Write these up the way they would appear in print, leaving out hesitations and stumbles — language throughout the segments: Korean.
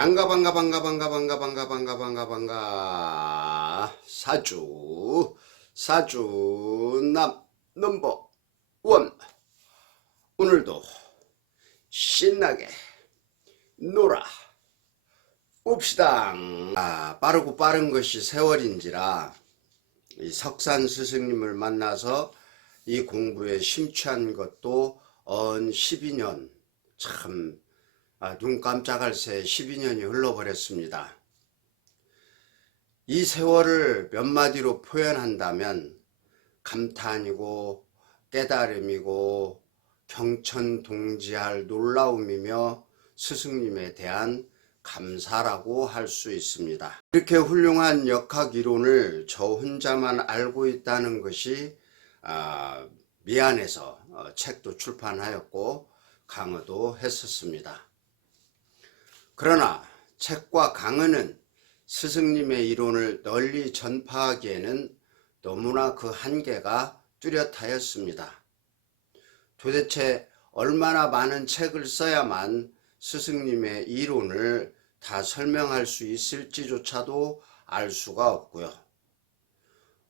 반가 사주남 넘버 원. 오늘도 신나게 놀아 봅시다. 빠르고 빠른 것이 세월인지라 이 석산 스승님을 만나서 이 공부에 심취한 것도 언 12년, 참 눈 깜짝할 새 12년이 흘러버렸습니다. 이 세월을 몇 마디로 표현한다면 감탄이고 깨달음이고 경천동지할 놀라움이며 스승님에 대한 감사라고 할 수 있습니다. 이렇게 훌륭한 역학 이론을 저 혼자만 알고 있다는 것이 미안해서 책도 출판하였고 강의도 했었습니다. 그러나 책과 강의는 스승님의 이론을 널리 전파하기에는 너무나 그 한계가 뚜렷하였습니다. 도대체 얼마나 많은 책을 써야만 스승님의 이론을 다 설명할 수 있을지조차도 알 수가 없고요.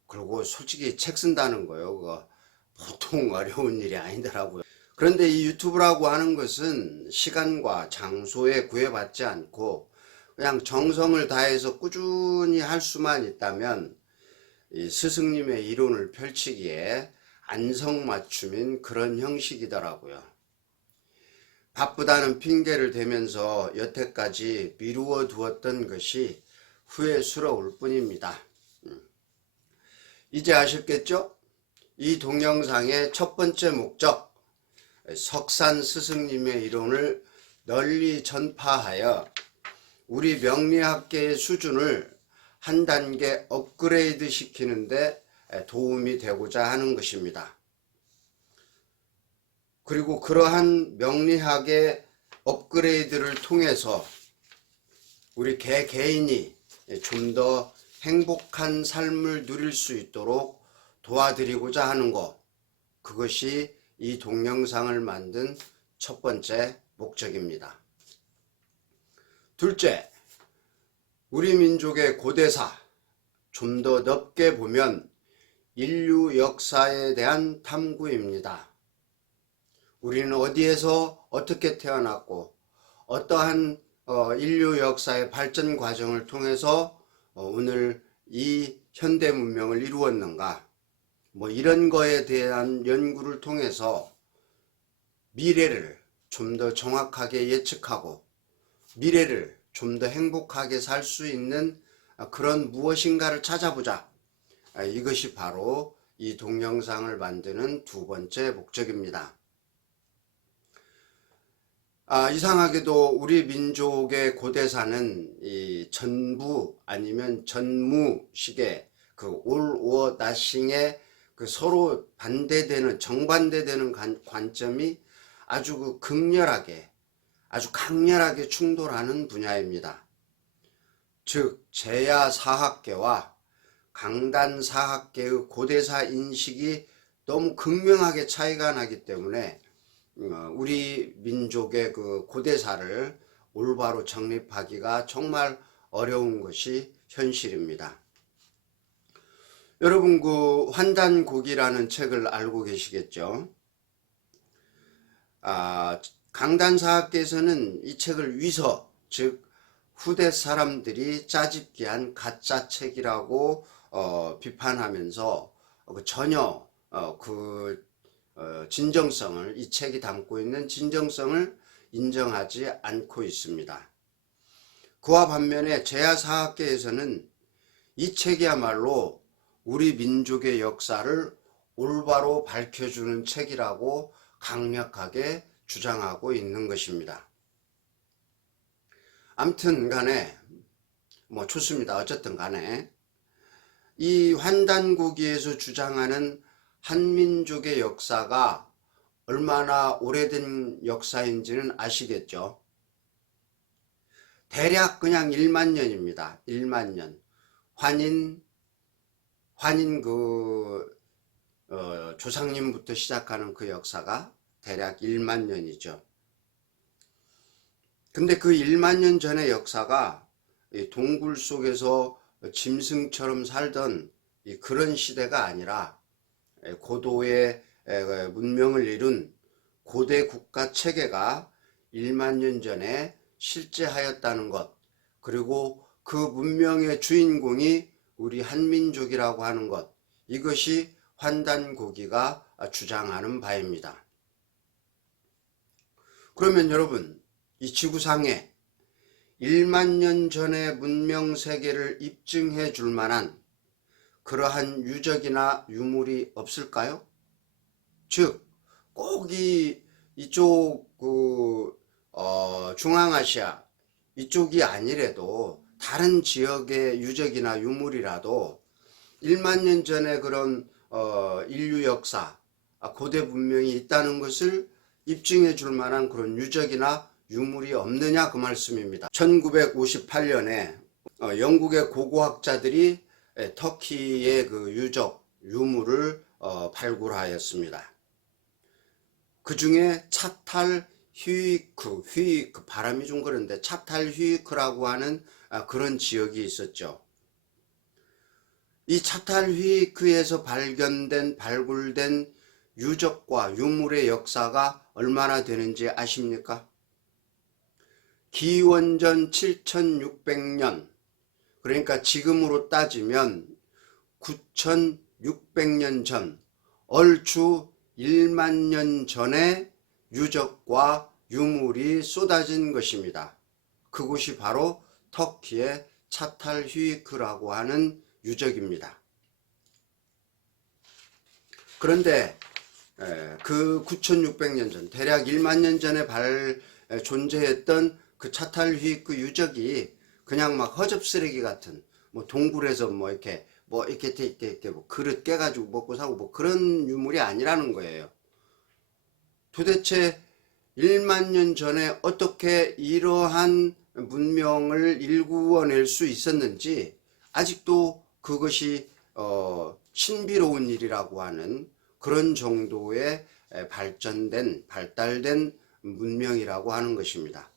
그리고 솔직히 책 쓴다는 거요, 그거 보통 어려운 일이 아니더라고요. 그런데 이 유튜브라고 하는 것은 시간과 장소에 구애받지 않고 그냥 정성을 다해서 꾸준히 할 수만 있다면 이 스승님의 이론을 펼치기에 안성맞춤인 그런 형식이더라고요. 바쁘다는 핑계를 대면서 여태까지 미루어 두었던 것이 후회스러울 뿐입니다. 이제 아셨겠죠? 이 동영상의 첫 번째 목적, 석산 스승님의 이론을 널리 전파하여 우리 명리학계의 수준을 한 단계 업그레이드 시키는데 도움이 되고자 하는 것입니다. 그리고 그러한 명리학의 업그레이드를 통해서 우리 개개인이 좀 더 행복한 삶을 누릴 수 있도록 도와드리고자 하는 것, 그것이 이 동영상을 만든 첫 번째 목적입니다. 둘째, 우리 민족의 고대사, 좀 더 넓게 보면 인류 역사에 대한 탐구입니다. 우리는 어디에서 어떻게 태어났고 어떠한 인류 역사의 발전 과정을 통해서 오늘 이 현대 문명을 이루었는가, 이런 거에 대한 연구를 통해서 미래를 좀 더 정확하게 예측하고 미래를 좀 더 행복하게 살 수 있는 그런 무엇인가를 찾아보자. 이것이 바로 이 동영상을 만드는 두 번째 목적입니다. 이상하게도 우리 민족의 고대사는 이 전부 아니면 전무식의 그 all or nothing의 그 서로 반대되는 정반대되는 관점이 아주 극렬하게, 아주 강렬하게 충돌하는 분야입니다. 즉 제야사학계와 강단사학계의 고대사 인식이 너무 극명하게 차이가 나기 때문에 우리 민족의 그 고대사를 올바로 정립하기가 정말 어려운 것이 현실입니다. 여러분, 그 환단곡이라는 책을 알고 계시겠죠? 강단사학계에서는 이 책을 위서, 즉 후대 사람들이 짜집기한 가짜 책이라고 비판하면서 전혀 진정성을, 이 책이 담고 있는 진정성을 인정하지 않고 있습니다. 그와 반면에 제야사학계에서는 이 책이야말로 우리 민족의 역사를 올바로 밝혀주는 책이라고 강력하게 주장하고 있는 것입니다. 아무튼 간에 좋습니다. 어쨌든 간에 이 환단고기에서 주장하는 한민족의 역사가 얼마나 오래된 역사인지는 아시겠죠? 대략 그냥 1만 년입니다. 1만 년. 환인 조상님부터 시작하는 그 역사가 대략 1만 년이죠. 근데 그 1만 년 전의 역사가 동굴 속에서 짐승처럼 살던 그런 시대가 아니라 고도의 문명을 이룬 고대 국가 체계가 1만 년 전에 실제하였다는 것, 그리고 그 문명의 주인공이 우리 한민족이라고 하는 것, 이것이 환단고기가 주장하는 바입니다. 그러면 여러분, 이 지구상에 1만 년 전의 문명 세계를 입증해 줄 만한 그러한 유적이나 유물이 없을까요? 즉, 꼭 이쪽 중앙아시아 이쪽이 아니래도 다른 지역의 유적이나 유물이라도 1만 년 전에 그런 인류 역사, 고대 문명이 있다는 것을 입증해 줄 만한 그런 유적이나 유물이 없느냐 그 말씀입니다. 1958년에 영국의 고고학자들이 터키의 그 유적, 유물을 발굴하였습니다. 그 중에 차탈 휘이크, 발음이 좀 그런데 차탈 휘이크라고 하는 그런 지역이 있었죠. 이 차탈 휘이크에서 발굴된 유적과 유물의 역사가 얼마나 되는지 아십니까? 기원전 7600년, 그러니까 지금으로 따지면 9600년 전, 얼추 1만 년 전에 유적과 유물이 쏟아진 것입니다. 그곳이 바로 터키의 차탈 휘이크라고 하는 유적입니다. 그런데 그 9600년 전, 대략 1만 년 전에 존재했던 그 차탈 휘이크 유적이 그냥 막 허접 쓰레기 같은 동굴에서 이렇게 그릇 깨가지고 먹고 사고 그런 유물이 아니라는 거예요. 도대체 1만 년 전에 어떻게 이러한 문명을 일구어낼 수 있었는지 아직도 그것이 신비로운 일이라고 하는 그런 정도의 발달된 문명이라고 하는 것입니다.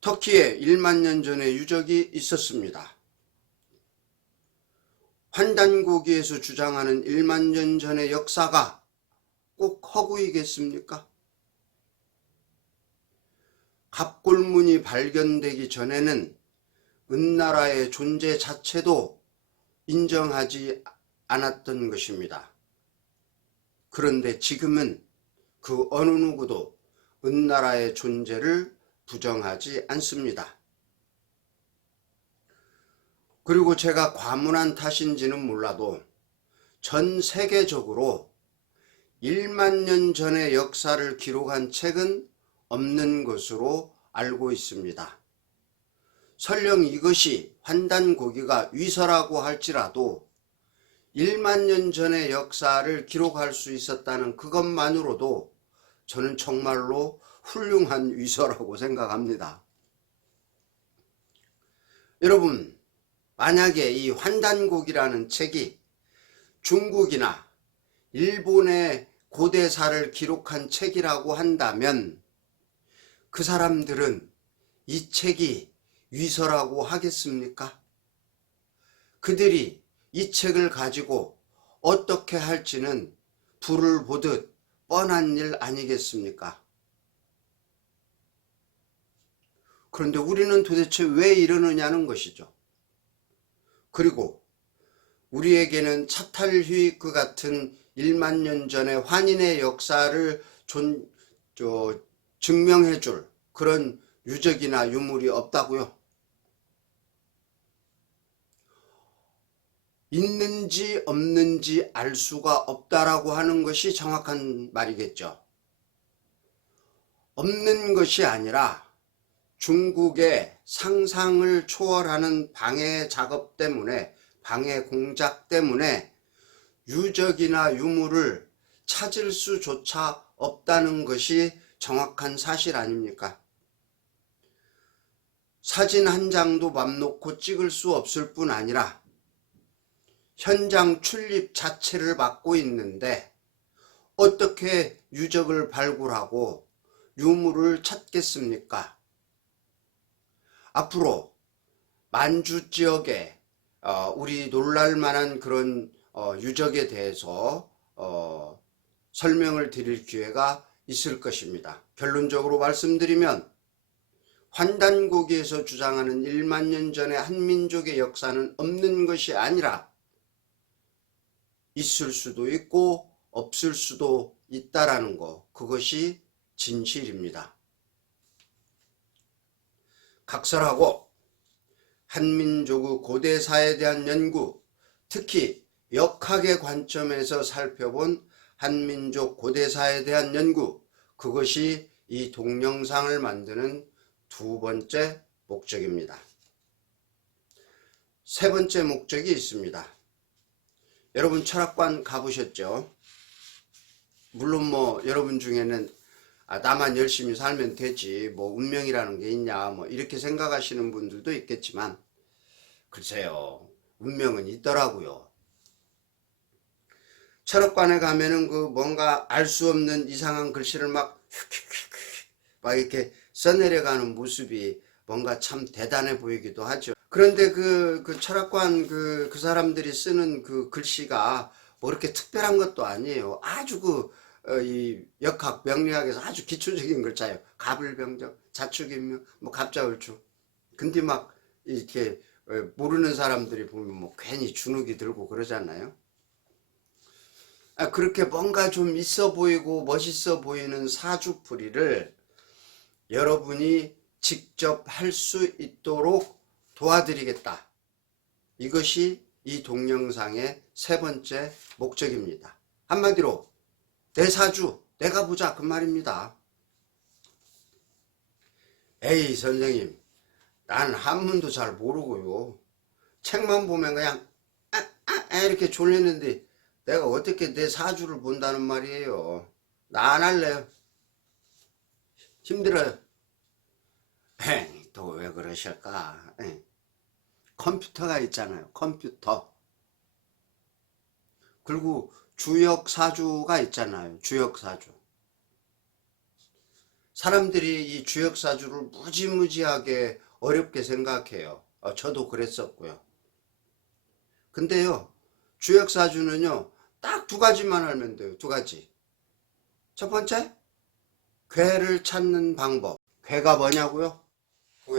터키에 1만 년 전에 유적이 있었습니다. 환단고기에서 주장하는 1만 년 전의 역사가 꼭 허구이겠습니까? 갑골문이 발견되기 전에는 은나라의 존재 자체도 인정하지 않았던 것입니다. 그런데 지금은 그 어느 누구도 은나라의 존재를 부정하지 않습니다. 그리고 제가 과문한 탓인지는 몰라도 전 세계적으로 1만 년 전의 역사를 기록한 책은 없는 것으로 알고 있습니다. 설령 이것이 환단고기가 위서라고 할지라도 1만 년 전의 역사를 기록할 수 있었다는 그것만으로도 저는 정말로 훌륭한 위서라고 생각합니다. 여러분, 만약에 이 환단곡이라는 책이 중국이나 일본의 고대사를 기록한 책이라고 한다면 그 사람들은 이 책이 위서라고 하겠습니까? 그들이 이 책을 가지고 어떻게 할지는 불을 보듯 뻔한 일 아니겠습니까? 그런데 우리는 도대체 왜 이러느냐는 것이죠. 그리고 우리에게는 차탈 휘이크 같은 1만 년 전의 환인의 역사를 증명해 줄 그런 유적이나 유물이 없다고요? 있는지 없는지 알 수가 없다라고 하는 것이 정확한 말이겠죠. 없는 것이 아니라 중국의 상상을 초월하는 방해 작업 때문에, 방해 공작 때문에 유적이나 유물을 찾을 수조차 없다는 것이 정확한 사실 아닙니까? 사진 한 장도 맘 놓고 찍을 수 없을 뿐 아니라 현장 출입 자체를 막고 있는데 어떻게 유적을 발굴하고 유물을 찾겠습니까? 앞으로 만주 지역에 우리 놀랄만한 그런 유적에 대해서 설명을 드릴 기회가 있을 것입니다. 결론적으로 말씀드리면 환단고기에서 주장하는 1만 년 전의 한민족의 역사는 없는 것이 아니라 있을 수도 있고 없을 수도 있다라는 거, 그것이 진실입니다. 각설하고 한민족의 고대사에 대한 연구, 특히 역학의 관점에서 살펴본 한민족 고대사에 대한 연구, 그것이 이 동영상을 만드는 두 번째 목적입니다. 세 번째 목적이 있습니다. 여러분 철학관 가보셨죠? 물론 뭐 여러분 중에는 나만 열심히 살면 되지, 뭐 운명이라는 게 있냐, 뭐 이렇게 생각하시는 분들도 있겠지만, 글쎄요, 운명은 있더라고요. 철학관에 가면은 그 뭔가 알 수 없는 이상한 글씨를 막 이렇게 써내려가는 모습이 뭔가 참 대단해 보이기도 하죠. 그런데 그 철학관 그 사람들이 쓰는 그 글씨가 뭐 그렇게 특별한 것도 아니에요. 아주 이 역학 명리학에서 아주 기초적인 글자예요. 갑을병정, 자축인명, 뭐 갑자을축. 근데 막 이렇게 모르는 사람들이 보면 뭐 괜히 주눅이 들고 그러잖아요. 그렇게 뭔가 좀 있어 보이고 멋있어 보이는 사주풀이를 여러분이 직접 할 수 있도록 도와드리겠다. 이것이 이 동영상의 세 번째 목적입니다. 한마디로 내 사주 내가 보자 그 말입니다. 에이 선생님, 난 한문도 잘 모르고요. 책만 보면 그냥 이렇게 졸리는데 내가 어떻게 내 사주를 본다는 말이에요. 나 안 할래요. 힘들어요. 또 왜 그러실까? 컴퓨터가 있잖아요. 컴퓨터. 그리고 주역사주가 있잖아요. 주역사주. 사람들이 이 주역사주를 무지무지하게 어렵게 생각해요. 저도 그랬었고요. 근데요, 주역사주는요, 딱 두 가지만 알면 돼요. 두 가지. 첫 번째, 괴를 찾는 방법. 괴가 뭐냐고요?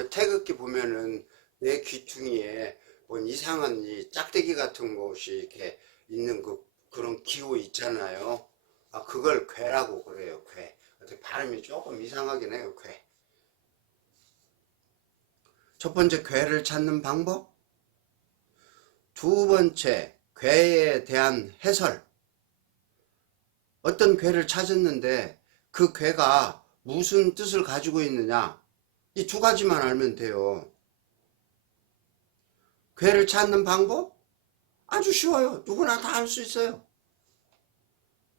태극기 보면은 내 귀퉁이에 뭔 이상한 이 짝대기 같은 것이 이렇게 있는 그런 기호 있잖아요. 그걸 괴라고 그래요. 괴. 어떻게 발음이 조금 이상하긴 해요. 괴. 첫 번째, 괴를 찾는 방법. 두 번째, 괴에 대한 해설. 어떤 괴를 찾았는데 그 괴가 무슨 뜻을 가지고 있느냐, 이 두 가지만 알면 돼요. 괴를 찾는 방법? 아주 쉬워요. 누구나 다 할 수 있어요.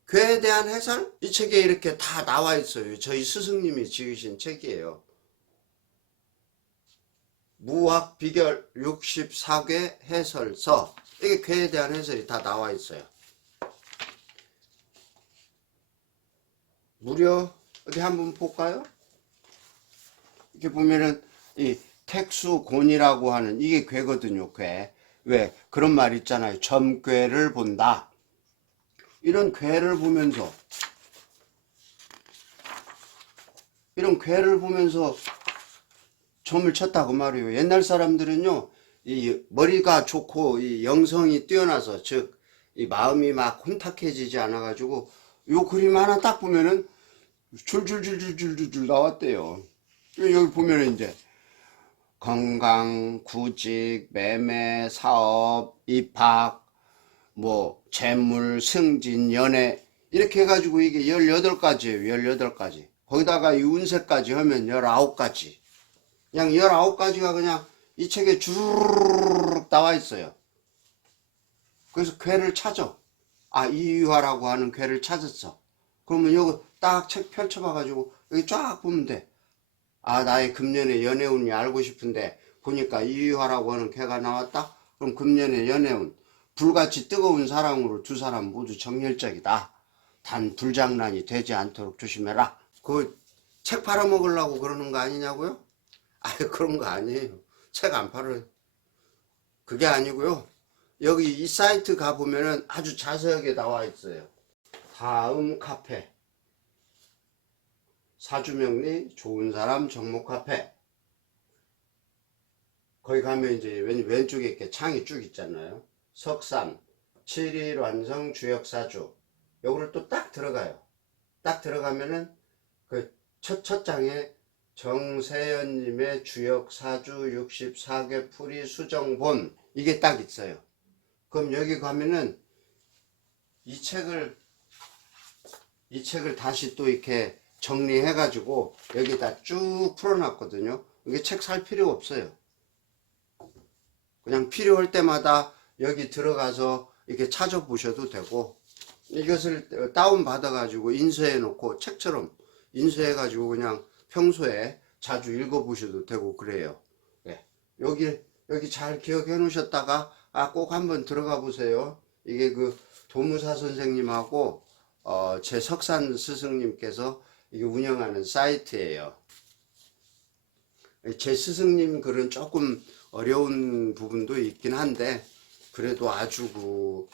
괴에 대한 해설? 이 책에 이렇게 다 나와 있어요. 저희 스승님이 지으신 책이에요. 무학 비결 64개 해설서. 이게 괴에 대한 해설이 다 나와 있어요. 무려 어디 한번 볼까요? 이렇게 보면은 이 택수곤이라고 하는 이게 괴거든요. 괴. 왜 그런 말 있잖아요. 점괘를 본다. 이런 괴를 보면서 점을 쳤다고 말이에요. 옛날 사람들은요, 이 머리가 좋고 이 영성이 뛰어나서, 즉 이 마음이 막 혼탁해지지 않아 가지고 요 그림 하나 딱 보면은 줄줄줄줄줄줄 나왔대요. 여기 보면은 이제 건강, 구직, 매매, 사업, 입학, 뭐 재물, 승진, 연애, 이렇게 해가지고 이게 18가지예요. 18가지. 거기다가 이 운세까지 하면 19가지. 그냥 19가지가 그냥 이 책에 주르륵 나와 있어요. 그래서 괴를 찾아. 이유화라고 하는 괴를 찾았어. 그러면 여기 딱 책 펼쳐봐가지고 여기 쫙 보면 돼. 나의 금년의 연애운이 알고 싶은데 보니까 이유화라고 하는 괴가 나왔다. 그럼 금년의 연애운, 불같이 뜨거운 사랑으로 두 사람 모두 정열적이다. 단 불장난이 되지 않도록 조심해라. 책 팔아먹으려고 그러는 거 아니냐고요? 아, 그런 거 아니에요. 책 안 팔아요. 그게 아니고요. 여기 이 사이트 가보면은 아주 자세하게 나와 있어요. 다음 카페. 사주명리 좋은 사람 정목 카페. 거기 가면 이제 왼쪽에 이렇게 창이 쭉 있잖아요. 석산, 7일 완성 주역 사주. 요거를 또 딱 들어가요. 딱 들어가면은 그 첫 장에 정세연님의 주역 사주 64개 풀이 수정본 이게 딱 있어요. 그럼 여기 가면은 이 책을 다시 또 이렇게 정리해 가지고 여기다 쭉 풀어놨거든요. 이게 책 살 필요 없어요. 그냥 필요할 때마다 여기 들어가서 이렇게 찾아보셔도 되고, 이것을 다운 받아 가지고 인쇄해 놓고 책처럼 인쇄해 가지고 그냥 평소에 자주 읽어 보셔도 되고 그래요. 네. 여기 잘 기억해 놓으셨다가 꼭 한번 들어가 보세요. 이게 그 도무사 선생님하고 제 석산 스승님께서 이게 운영하는 사이트예요. 제 스승님 글은 조금 어려운 부분도 있긴 한데 그래도 아주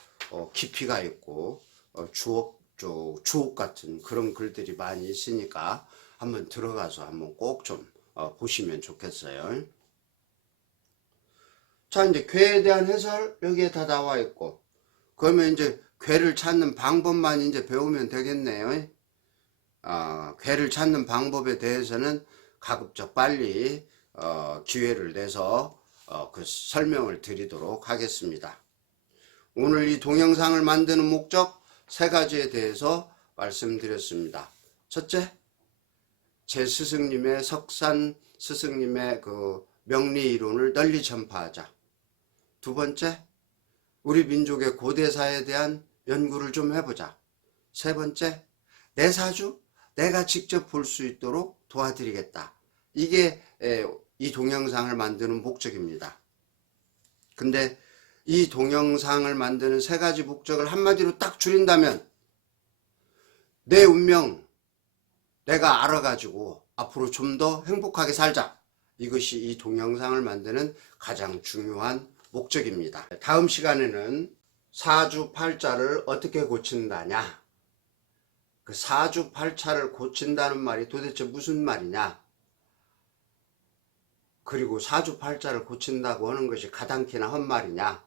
깊이가 있고 주옥 같은 그런 글들이 많이 있으니까 한번 들어가서 한번 꼭 좀 보시면 좋겠어요. 자, 이제 괴에 대한 해설 여기에 다 나와 있고, 그러면 이제 괴를 찾는 방법만 이제 배우면 되겠네요. 괴를 찾는 방법에 대해서는 가급적 빨리 기회를 내서 그 설명을 드리도록 하겠습니다. 오늘 이 동영상을 만드는 목적 3가지에 대해서 말씀드렸습니다. 첫째, 제 스승님의 석산 스승님의 그 명리 이론을 널리 전파하자. 두 번째, 우리 민족의 고대사에 대한 연구를 좀 해보자. 세 번째, 내 사주 내가 직접 볼 수 있도록 도와드리겠다. 이게 이 동영상을 만드는 목적입니다. 근데 이 동영상을 만드는 3가지 목적을 한마디로 딱 줄인다면 내 운명 내가 알아가지고 앞으로 좀 더 행복하게 살자. 이것이 이 동영상을 만드는 가장 중요한 목적입니다. 다음 시간에는 사주팔자를 어떻게 고친다냐, 그 사주팔자를 고친다는 말이 도대체 무슨 말이냐, 그리고 사주팔자를 고친다고 하는 것이 가당키나 헛말이냐,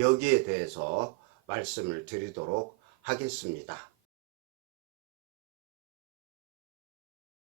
여기에 대해서 말씀을 드리도록 하겠습니다.